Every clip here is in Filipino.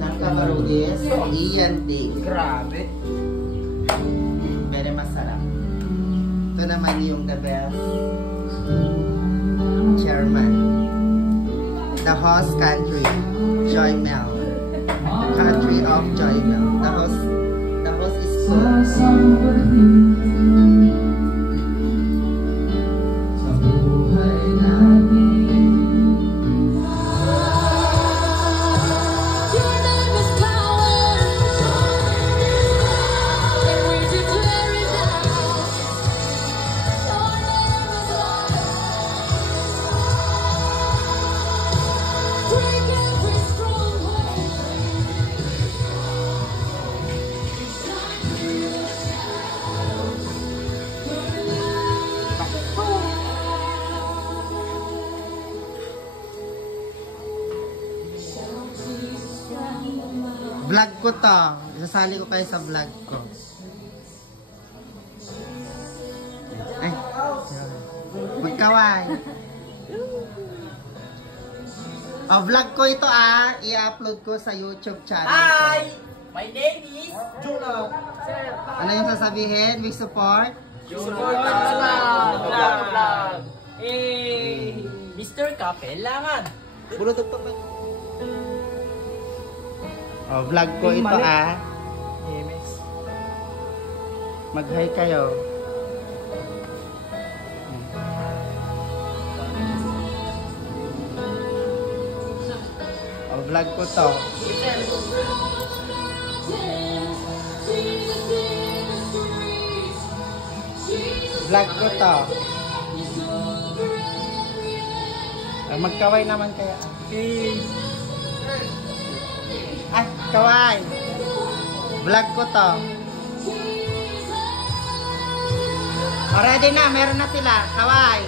ng Camarudis. Iyan din. Grabe. Very masarap. Ito naman yung the best chairman. The host country, Joymel. Country of Joymel. The host is good. Vlog ko to. Isasali ko kayo sa vlog ko. Ay. Magkaway. Vlog ko ito i-upload ko sa YouTube channel ko. Hi! My name is Juno. Ano yung sasabihin? We support? Support vlog. Mr. Kapelangan. Vlog ko ito Mag-hi kayo. Vlog ko to. Vlog ko to. Magkaway naman kaya. Ay, kaway. Vlog ko to. Ready na, meron na sila. Kaway.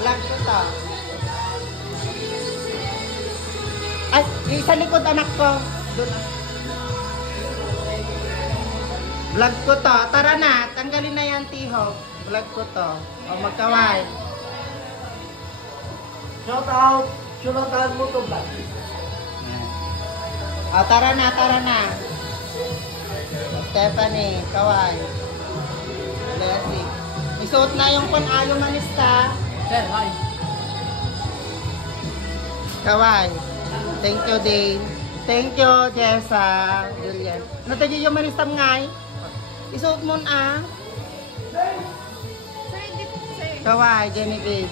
Vlog ko to. Ay, yung sa likod anak ko. Doon. Vlog ko to. Tara na, tanggalin na yan, Tiho. Vlog ko to. Magkaway. Shout out. Shoutout mo to vlog. Tara na, tara na. Stephanie, kaway. Blessing. Isuot na yung pan-alo manista. Sir, hi. Kaway. Thank you, Dane. Thank you, Jessa. Julian. Natagyo yung manista ngay. Isuot mo na. Kaway, Genevieve.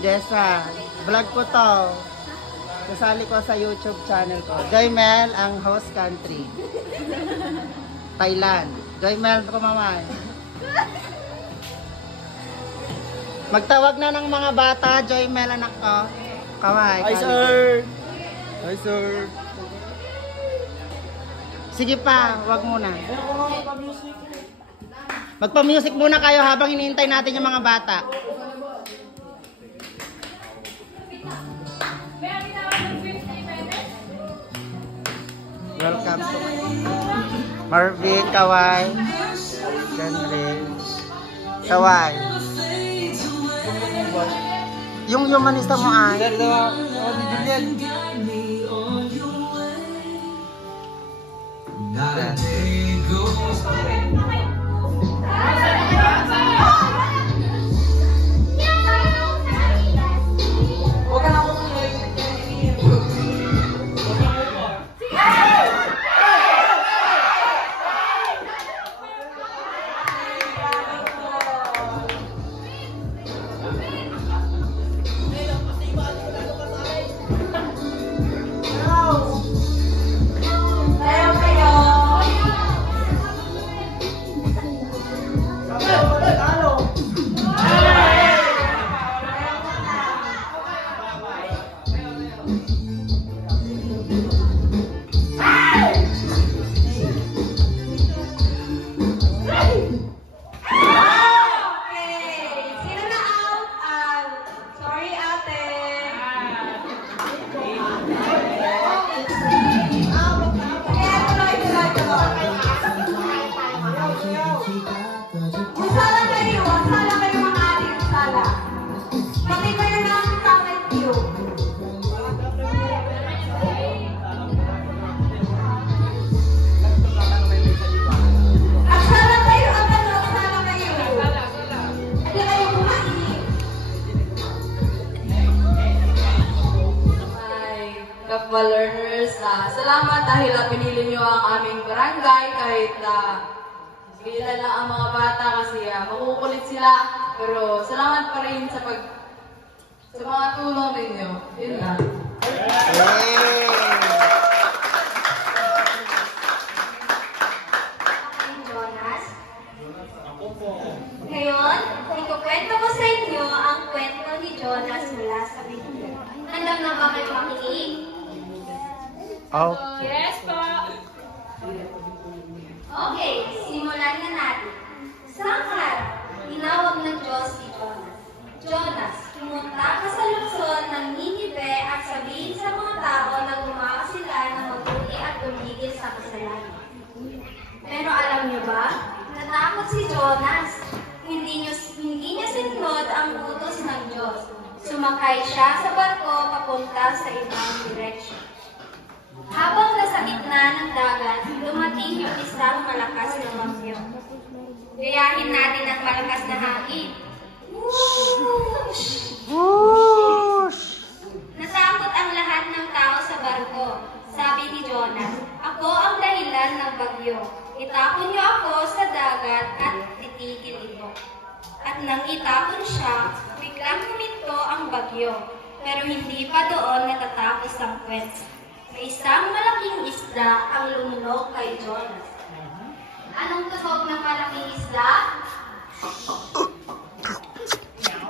Jessa. Vlog ko to. Kasali ko sa YouTube channel ko. Joymel, ang host country. Thailand. Joymel, kumaman. Magtawag na ng mga bata. Joymel, anak ko. Kaway. Hi, sir. Hi, sir. Sige pa, wag muna. Magpa-music muna kayo habang hinihintay natin yung mga bata. Welcome to Marvin, Kaway, Henry, Kaway. Yung humanista mo Sala kayo mga ating sala. Pati kayo ng talent view. dahil pinili niyo ang aming barangay kahit na kilala ang mga bata kasi makukulit sila. Pero salamat pa rin sa mga tulong ninyo. Yun lang. Jonas? Ngayon, ikukwento ko sa inyo ang kwento ni Jonas mula sa Biblia. Handa na ba kayo makinig? Oh. Yes po! Okay, simulan na natin. Isang araw, tinawag ng Diyos si Jonas. Jonas, pumunta ka sa lungsod ng Ninive at sabihin sa mga tao na gumawa sila ng mabuti at tumigil sa kasalanan. Pero alam niyo ba, natakot si Jonas. Hindi niya sinunod ang utos ng Diyos. Sumakay siya sa barko papunta sa ibang direksyon. Habang nasa gitna ng dagat, dumating yung isang malakas na bagyo. Gayahin natin ang malakas na hangin. Whoosh! Whoosh! Natakot ang lahat ng tao sa barko. Sabi ni Jonas, ako ang dahilan ng bagyo. Itapon niyo ako sa dagat at titigil ito. At nang itapon siya, biglang huminto ang bagyo. Pero hindi pa doon natatapos ang kwento. May isang malaking isda ang lumulog kay Jonas. Anong tunog ng malaking isda?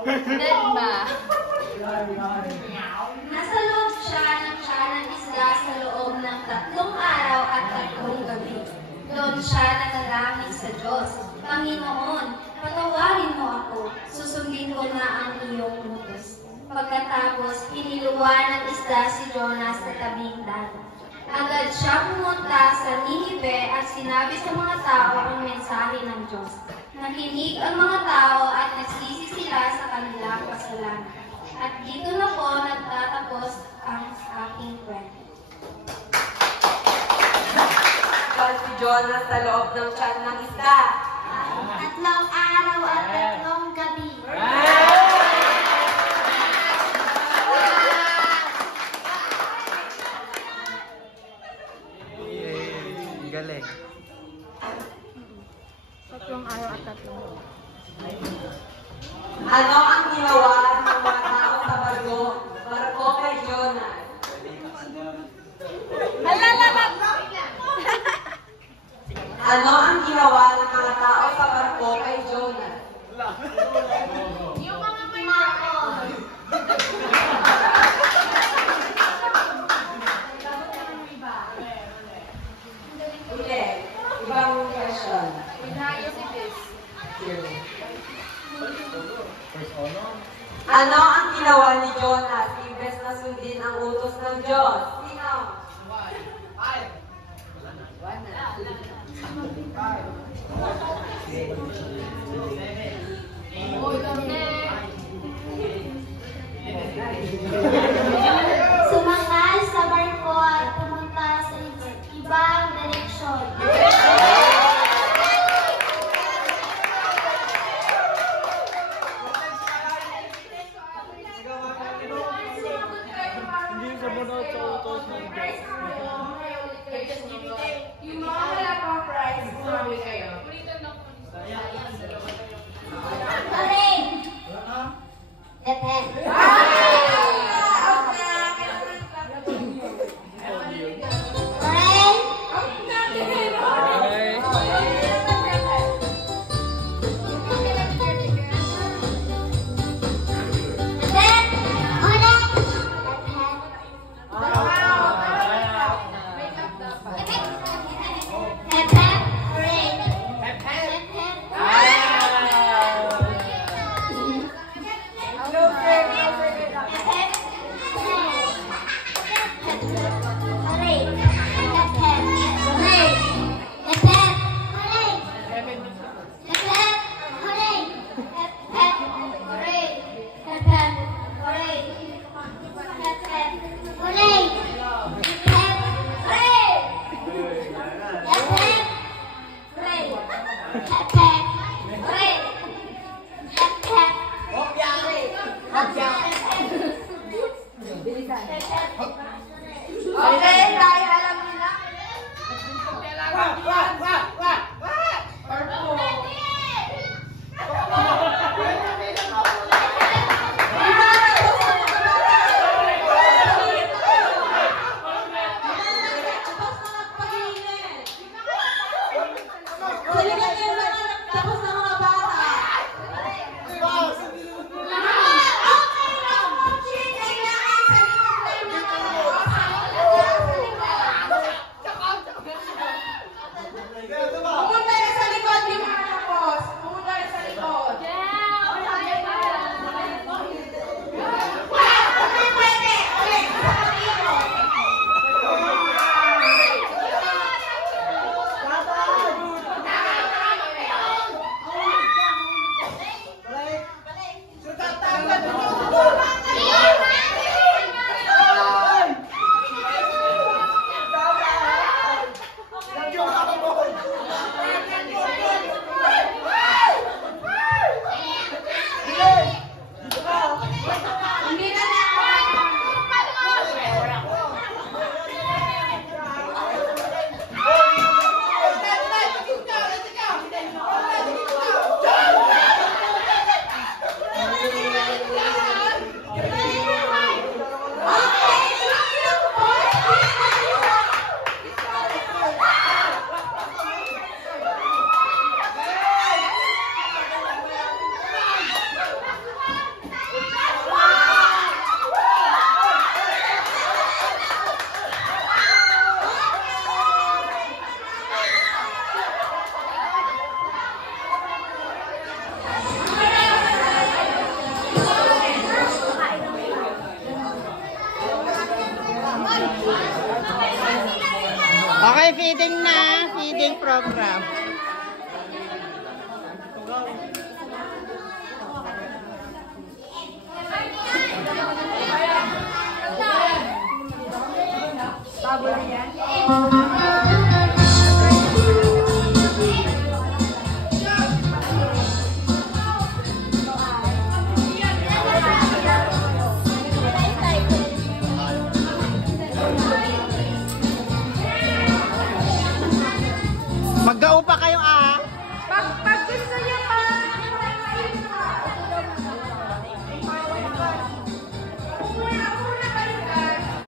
Dedma! Nasa loob siya ng tiyan ng isda sa loob ng 3 araw at 3 gabi. Doon siya nanalangin sa Diyos. Panginoon, patawarin mo ako. Susundin ko na ang iyong utos. Pagkatapos, iniluwa ng isda si Jonas sa tabing dagat. Agad siya pumunta sa Ninive at sinabi sa mga tao ang mensahe ng Diyos. Nakinig ang mga tao at nagsisi sila sa kanilang kasalanan. At dito na po nagtatapos ang aking kwento. Si Jonas sa loob ng tiyan ng isda. 3 araw at 3 gabi. Galing. 3 araw at 3. Ano ang ginawa ng mga tao sa barko kay Jonas? Ano ang ginawa ng mga tao sa barko kay Jonas? Yung mga kumakon. Ulit, ibang question. Ano ang ginawa ni Jonas imbes na sundin ang utos ng Diyos? Sino? Sumakay sa barko at pumunta sa ibang direksyon. Hindi sumunod sa utos ng Diyos. Yung mga wala pang prize, sabi kayo. Sorry! Depende. Saligan niyo na tapos ng mga bata. Pumunta na sa likod yung mga tapos. Pumunta na sa likod. Okay, feeding na. Feeding program. Tabo lang yan.